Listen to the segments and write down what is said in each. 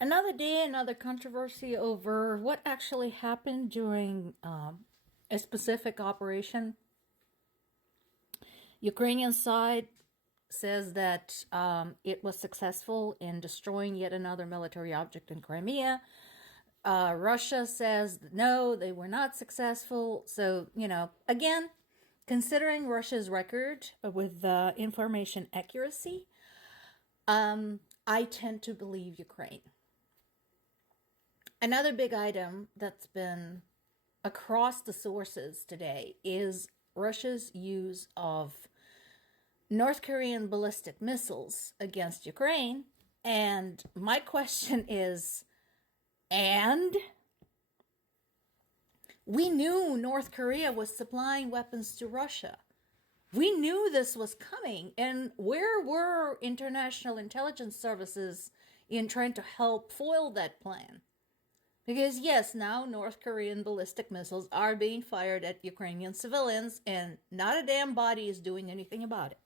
Another day, another controversy over what actually happened during a specific operation. Ukrainian side says that it was successful in destroying yet another military object in Crimea. Russia says no, they were not successful. So, again, considering Russia's record with information accuracy, I tend to believe Ukraine. Another big item that's been across the sources today is Russia's use of North Korean ballistic missiles against Ukraine. And my question is, and we knew North Korea was supplying weapons to Russia. We knew this was coming. And where were international intelligence services in trying to help foil that plan? Because yes, now North Korean ballistic missiles are being fired at Ukrainian civilians, and not a damn body is doing anything about it.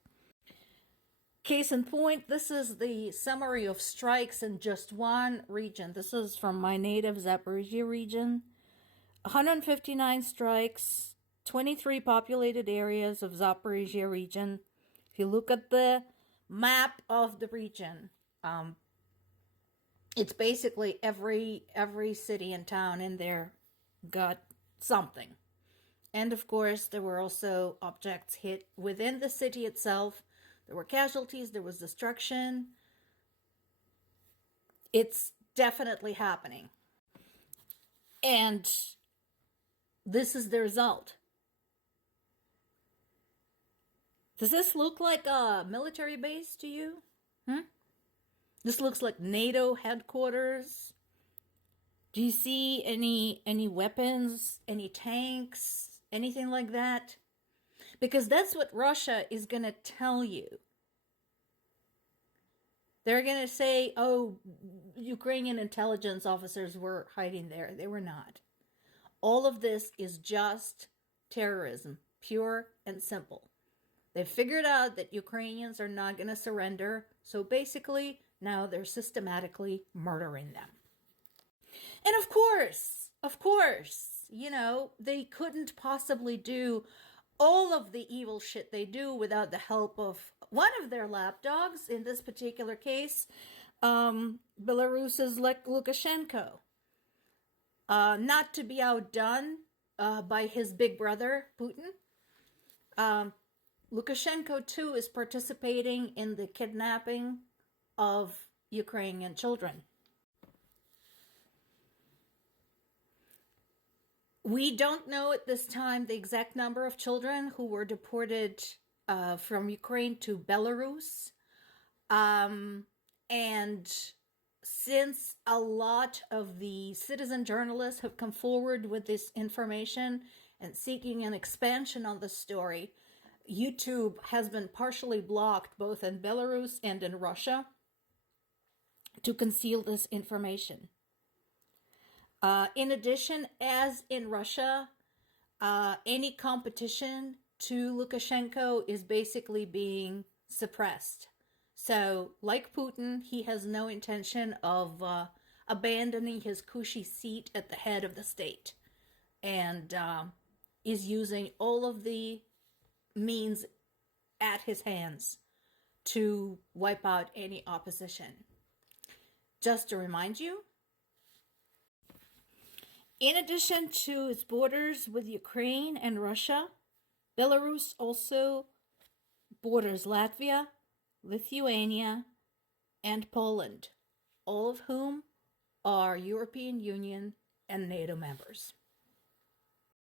Case in point, this is the summary of strikes in just one region. This is from my native Zaporizhia region. 159 strikes, 23 populated areas of Zaporizhia region. If you look at the map of the region, it's basically every city and town in there got something. And of course, there were also objects hit within the city itself. There were casualties, there was destruction. It's definitely happening. And this is the result. Does this look like a military base to you? This looks like NATO headquarters. Do you see any weapons, any tanks, anything like that? Because that's what Russia is going to tell you. They're going to say, oh, Ukrainian intelligence officers were hiding there. They were not. All of this is just terrorism, pure and simple. They figured out that Ukrainians are not going to surrender. So basically, now they're systematically murdering them. And of course, they couldn't possibly do all of the evil shit they do without the help of one of their lapdogs, in this particular case, Belarus's Lukashenko. Not to be outdone by his big brother, Putin. Lukashenko, too, is participating in the kidnapping of Ukrainian children. We don't know at this time the exact number of children who were deported from Ukraine to Belarus. And since a lot of the citizen journalists have come forward with this information and seeking an expansion on the story, YouTube has been partially blocked both in Belarus and in Russia to conceal this information. In addition, as in Russia, any competition to Lukashenko is basically being suppressed. So, like Putin, he has no intention of abandoning his cushy seat at the head of the state, and is using all of the means at his hands to wipe out any opposition. Just to remind you, in addition to its borders with Ukraine and Russia, Belarus also borders Latvia, Lithuania, and Poland, all of whom are European Union and NATO members.